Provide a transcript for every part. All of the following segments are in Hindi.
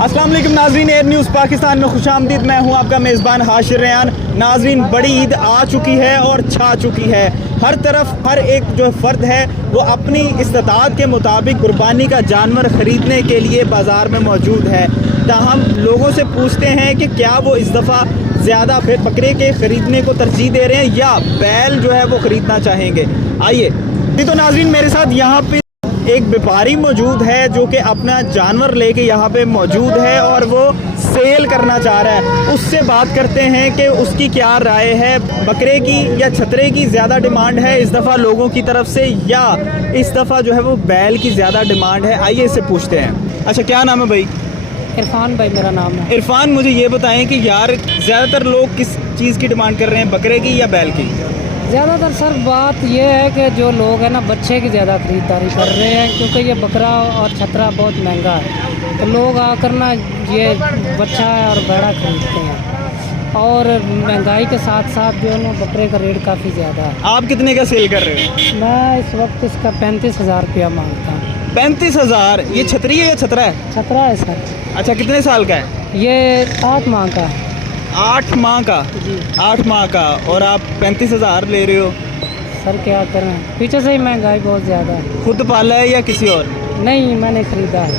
अस्सलाम वालेकुम नाजरीन, एयर न्यूज़ पाकिस्तान में खुशामदीद। मैं हूं आपका मेज़बान हाशिर रेयान। नाजरीन, बड़ी ईद आ चुकी है और छा चुकी है। हर तरफ हर एक जो फ़र्द है वो अपनी इस्तात के मुताबिक कुर्बानी का जानवर ख़रीदने के लिए बाज़ार में मौजूद है। ताहम लोगों से पूछते हैं कि क्या वो इस दफ़ा ज़्यादा बकरे के ख़रीदने को तरजीह दे रहे हैं या बैल जो है वो ख़रीदना चाहेंगे। आइए जी, तो नाजरीन मेरे साथ यहाँ पे एक व्यापारी मौजूद है जो कि अपना जानवर लेके यहाँ पे मौजूद है और वो सेल करना चाह रहा है। उससे बात करते हैं कि उसकी क्या राय है, बकरे की या छतरे की ज़्यादा डिमांड है इस दफ़ा लोगों की तरफ से, या इस दफ़ा जो है वो बैल की ज़्यादा डिमांड है। आइए इससे पूछते हैं। अच्छा, क्या नाम है भाई? इरफान भाई मेरा नाम है। इरफान, मुझे ये बताएं कि यार ज़्यादातर लोग किस चीज़ की डिमांड कर रहे हैं, बकरे की या बैल की? ज़्यादातर सर बात ये है कि जो लोग हैं ना बच्चे की ज़्यादा ख़रीदारी कर रहे हैं, क्योंकि ये बकरा और छतरा बहुत महंगा है। तो लोग आकर ना ये बच्चा और बैड़ा खरीदते हैं, और महंगाई के साथ साथ जो है ना बकरे का रेट काफ़ी ज़्यादा है। आप कितने का सेल कर रहे हो? मैं इस वक्त इसका 35,000 रुपया मांगता हूँ। 35,000? ये छतरी है या छतरा है? छतरा है सर। अच्छा, कितने साल का है? ये 8 माह का है। 8 माह का? जी 8 माह का, और आप 35,000 ले रहे हो? सर क्या करें, पीछे से ही महंगाई बहुत ज़्यादा है। खुद पाला है या किसी और? नहीं, मैंने ख़रीदा है।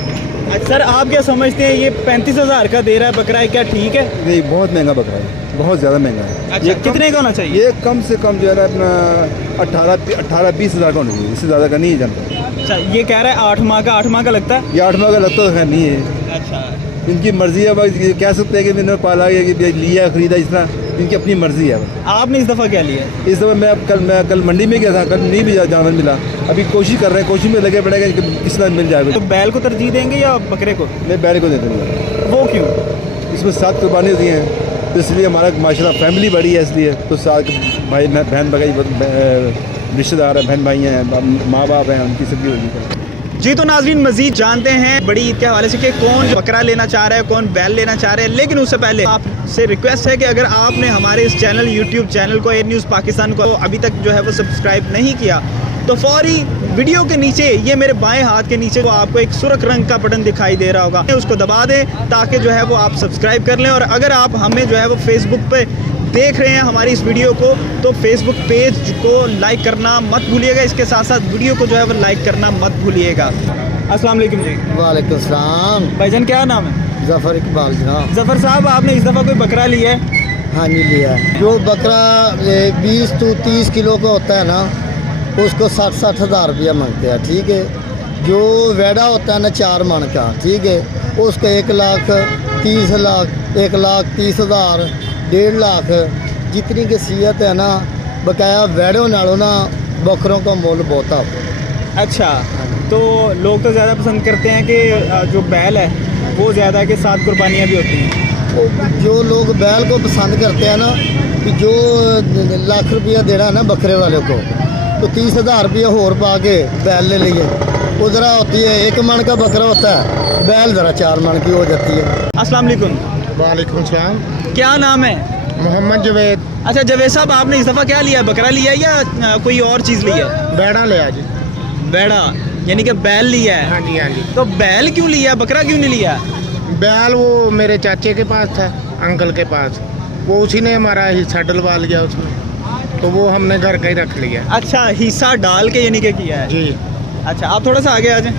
अच्छा सर, आप क्या समझते हैं ये 35,000 का दे रहा है बकरा है, क्या ठीक है? नहीं, बहुत महंगा बकरा है, बहुत ज़्यादा महंगा है। अच्छा, ये कितने का होना चाहिए? ये कम से कम जो है ना अपना 18-20 हज़ार का होना चाहिए, इससे ज़्यादा का नहीं है जानता। अच्छा, ये कह रहा है 8 माह का। 8 माह का लगता है? ये 8 माह का लगता तो खैर नहीं है। अच्छा, इनकी मर्ज़ी है, बस ये कह सकते हैं कि मैंने पाला है कि लिया ख़रीदा, इस तरह इनकी अपनी मर्ज़ी है। आपने इस दफ़ा क्या लिया? इस दफ़ा मैं कल मंडी में गया था, कल नहीं भी जानवर मिला। अभी कोशिश कर रहे हैं, कोशिश में लगे पड़ेगा कि किस तरह मिल जाएगा। तो बैल को तरजीह देंगे या बकरे को? मैं बैल को दे दूँगा। वो क्यों? इसमें 7 कुर्बानी होती हैं, तो इसलिए हमारा माशाल्लाह फैमिली बड़ी है, इसलिए तो 7 भाई बहन भाई रिश्तेदार हैं, बहन भाई हैं, माँ बाप हैं, उनकी सभी होगी। जी, तो नाज़रीन मज़ीद जानते हैं बड़ी ईद के हवाले से कि कौन बकरा लेना चाह रहा है, कौन बैल लेना चाह रहा है। लेकिन उससे पहले आपसे रिक्वेस्ट है कि अगर आपने हमारे इस चैनल यूट्यूब चैनल को एयर न्यूज़ पाकिस्तान को अभी तक जो है वो सब्सक्राइब नहीं किया, तो फौरी वीडियो के नीचे, ये मेरे बाएं हाथ के नीचे, वो आपको एक सुर्ख रंग का बटन दिखाई दे रहा होगा, उसको दबा दें ताकि जो है वो आप सब्सक्राइब कर लें। और अगर आप हमें जो है वो फेसबुक पे देख रहे हैं हमारी इस वीडियो को, तो फेसबुक पेज को लाइक करना मत भूलिएगा। इसके साथ साथ वीडियो को जो है वो लाइक करना मत भूलिएगा। अस्सलाम वालेकुम जी। वालेकुम सलाम। भाईजान, क्या नाम है? जफ़र इकबाल जनाब। जफ़र साहब, आपने इस दफ़ा कोई बकरा लिया है? हाँ जी, लिया है। जो बकरा 20 to 30 किलो का होता है ना, उसको 60-60 हज़ार रुपया मांगते हैं, ठीक है। जो वेड़ा होता है ना 4 मन का, ठीक है, उसका 1,30,00,000, 1,30,000, 1.5 लाख जितनी की सीयत है ना, बकाया वेड़ों नालों ना बकरों का मोल बहुत है। अच्छा, तो लोग तो ज़्यादा पसंद करते हैं कि जो बैल है वो ज़्यादा के साथ कुर्बानियाँ भी होती हैं। वो जो लोग बैल को पसंद करते हैं ना, कि जो लाख रुपया देना है ना बकरे वाले को, तो 30,000 रुपया और पा के बैल ले लिए। वो ज़रा होती है 1 मन का बकरा होता है, बैल ज़रा 4 मन की हो जाती है। अस्सलाम वालेकुम। वालेकुम सलाम। क्या नाम है? मोहम्मद जवेद। अच्छा जवेद साहब, आपने इस दफ़ा क्या लिया है? बकरा लिया है या कोई और चीज़ लिया है? बैड़ा ले आज। बैड़ा यानी कि बैल लिया है? हाँ जी हाँ जी। तो बैल क्यों लिया, बकरा क्यों नहीं लिया? बैल वो मेरे चाचे के पास था, अंकल के पास, वो उसी ने हमारा हिस्सा डलवा लिया उसमें, तो वो हमने घर का ही रख लिया। अच्छा, हिस्सा डाल के यानी कि किया है? जी। अच्छा, आप थोड़ा सा आगे आ जाएं।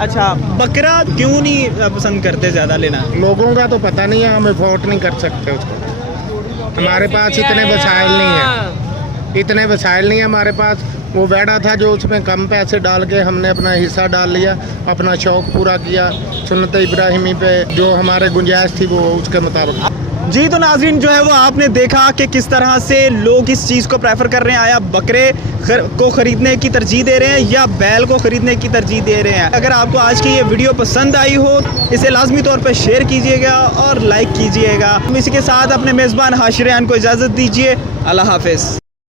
अच्छा, बकरा क्यों नहीं पसंद करते ज़्यादा लेना? लोगों का तो पता नहीं है, हम अफोर्ड नहीं कर सकते उसको। हमारे पास इतने वसाइल नहीं है, इतने वसाइल नहीं है हमारे पास। वो बैड़ा था जो उसमें कम पैसे डाल के हमने अपना हिस्सा डाल लिया, अपना शौक़ पूरा किया, सुन्नत इब्राहिमी पे जो हमारे गुंजाइश थी वो उसके मुताबिक। जी, तो नाज़रीन जो है वो आपने देखा कि किस तरह से लोग इस चीज़ को प्रेफर कर रहे हैं। आया बकरे को ख़रीदने की तरजीह दे रहे हैं या बैल को ख़रीदने की तरजीह दे रहे हैं। अगर आपको आज की ये वीडियो पसंद आई हो, इसे लाजमी तौर पर शेयर कीजिएगा और लाइक कीजिएगा। हम इसी के साथ अपने मेज़बान हाशिर रेयान को इजाज़त दीजिए। अल्लाह हाफ़िज़।